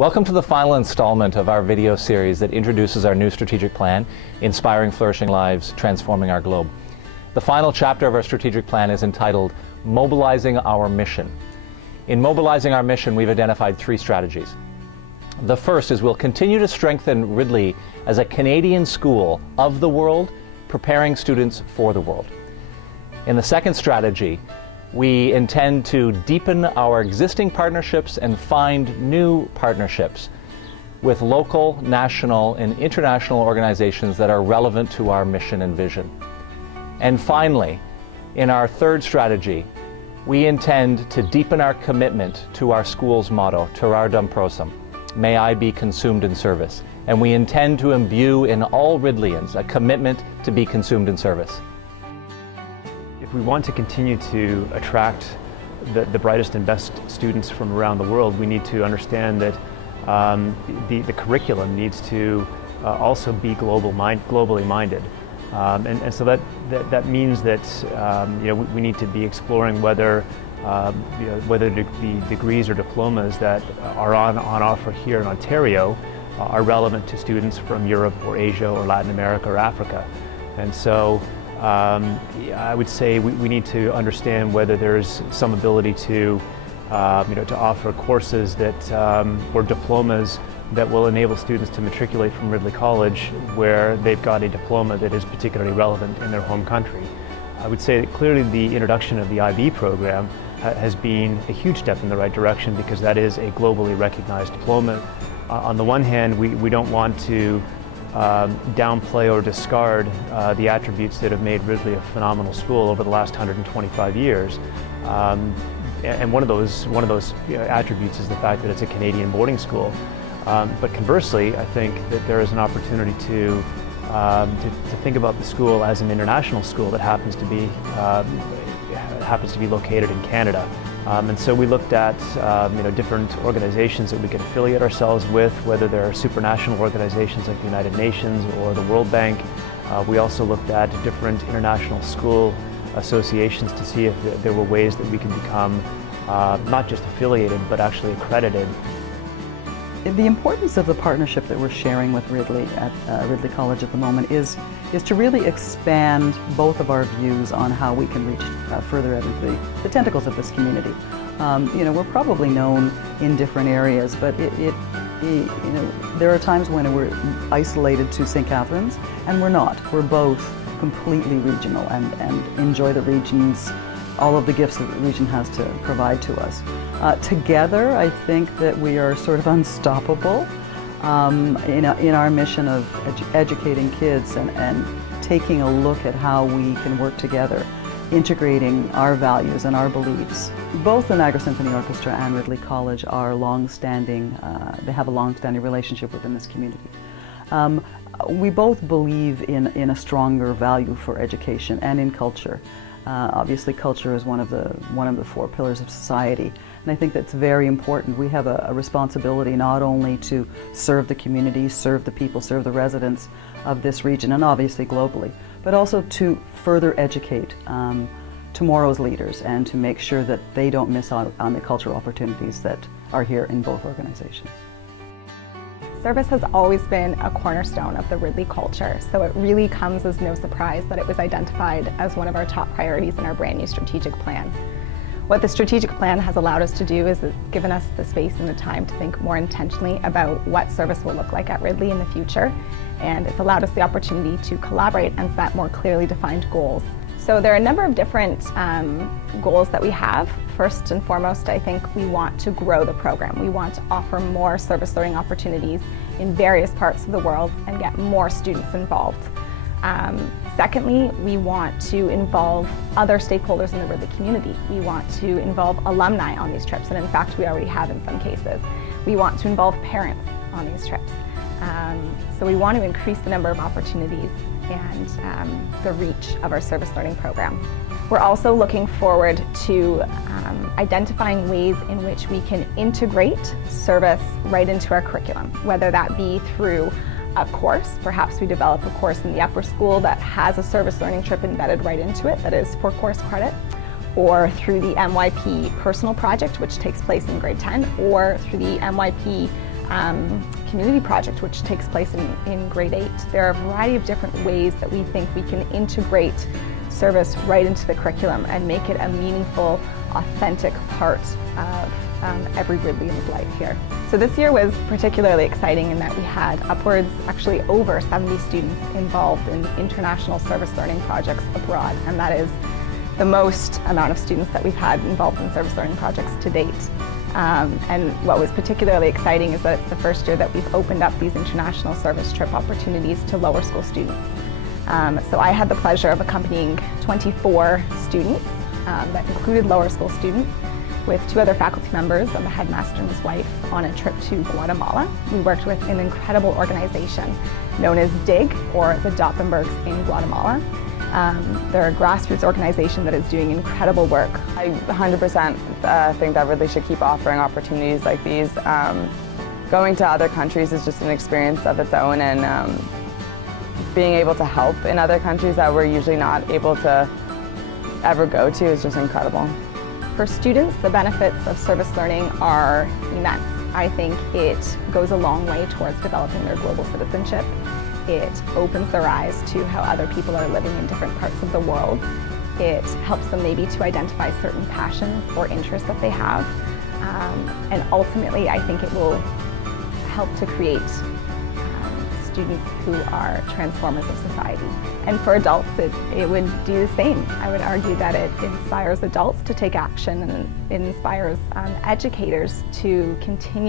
Welcome to the final installment of our video series that introduces our new strategic plan, Inspiring Flourishing Lives, Transforming Our Globe. The final chapter of our strategic plan is entitled Mobilizing Our Mission. In Mobilizing Our Mission, we've identified three strategies. The first is we'll continue to strengthen Ridley as a Canadian school of the world, preparing students for the world. In the second strategy, we intend to deepen our existing partnerships and find new partnerships with local, national, and international organizations that are relevant to our mission and vision. And finally, in our third strategy, we intend to deepen our commitment to our school's motto, Terrar dum prosum, may I be consumed in service. And we intend to imbue in all Ridleyans a commitment to be consumed in service. If we want to continue to attract the brightest and best students from around the world, we need to understand that the curriculum needs to also be globally minded. And so that means that we need to be exploring whether the degrees or diplomas that are on offer here in Ontario are relevant to students from Europe or Asia or Latin America or Africa. And so I would say we need to understand whether there's some ability to offer courses that or diplomas that will enable students to matriculate from Ridley College where they've got a diploma that is particularly relevant in their home country. I would say that clearly the introduction of the IB program has been a huge step in the right direction because that is a globally recognized diploma. On the one hand, we don't want to downplay or discard the attributes that have made Ridley a phenomenal school over the last 125 years. And one of those attributes is the fact that it's a Canadian boarding school. But conversely, I think that there is an opportunity to think about the school as an international school that happens to be located in Canada. And so we looked at different organizations that we could affiliate ourselves with, whether they're supranational organizations like the United Nations or the World Bank. We also looked at different international school associations to see if there were ways that we could become not just affiliated but actually accredited. The importance of the partnership that we're sharing with Ridley at Ridley College at the moment is to really expand both of our views on how we can reach further out into the tentacles of this community. We're probably known in different areas, but there are times when we're isolated to St. Catharines, and we're not. We're both completely regional and enjoy the region's all of the gifts that the region has to provide to us. Together, I think that we are sort of unstoppable in our mission of educating kids and taking a look at how we can work together, integrating our values and our beliefs. Both the Niagara Symphony Orchestra and Ridley College are long-standing, they have a long-standing relationship within this community. We both believe in a stronger value for education and in culture. Obviously, culture is one of the four pillars of society, and I think that's very important. We have a responsibility not only to serve the community, serve the people, serve the residents of this region, and obviously globally, but also to further educate tomorrow's leaders and to make sure that they don't miss out on the cultural opportunities that are here in both organizations. Service has always been a cornerstone of the Ridley culture, so it really comes as no surprise that it was identified as one of our top priorities in our brand new strategic plan. What the strategic plan has allowed us to do is it's given us the space and the time to think more intentionally about what service will look like at Ridley in the future, and it's allowed us the opportunity to collaborate and set more clearly defined goals. So there are a number of different goals that we have. First and foremost, I think we want to grow the program. We want to offer more service learning opportunities in various parts of the world and get more students involved. Secondly, we want to involve other stakeholders in the Ridley community. We want to involve alumni on these trips, and in fact we already have in some cases. We want to involve parents on these trips. So we want to increase the number of opportunities and the reach of our service learning program. We're also looking forward to identifying ways in which we can integrate service right into our curriculum, whether that be through a course. Perhaps we develop a course in the upper school that has a service learning trip embedded right into it that is for course credit, or through the MYP personal project, which takes place in grade 10, or through the MYP community project which takes place in grade 8. There are a variety of different ways that we think we can integrate service right into the curriculum and make it a meaningful, authentic part of every Ridley's life here. So this year was particularly exciting in that we had upwards, actually over 70 students involved in international service learning projects abroad, and that is the most amount of students that we've had involved in service learning projects to date. And what was particularly exciting is that it's the first year that we've opened up these international service trip opportunities to lower school students. So I had the pleasure of accompanying 24 students that included lower school students with 2 other faculty members and the headmaster and his wife on a trip to Guatemala. We worked with an incredible organization known as DIG, or the Doppenbergs in Guatemala. They're a grassroots organization that is doing incredible work. I 100% think that Ridley should keep offering opportunities like these. Going to other countries is just an experience of its own, and being able to help in other countries that we're usually not able to ever go to is just incredible. For students, the benefits of service learning are immense. I think it goes a long way towards developing their global citizenship. It opens their eyes to how other people are living in different parts of the world. It helps them maybe to identify certain passions or interests that they have. And ultimately, I think it will help to create students who are transformers of society. And for adults, it would do the same. I would argue that it inspires adults to take action, and it inspires educators to continue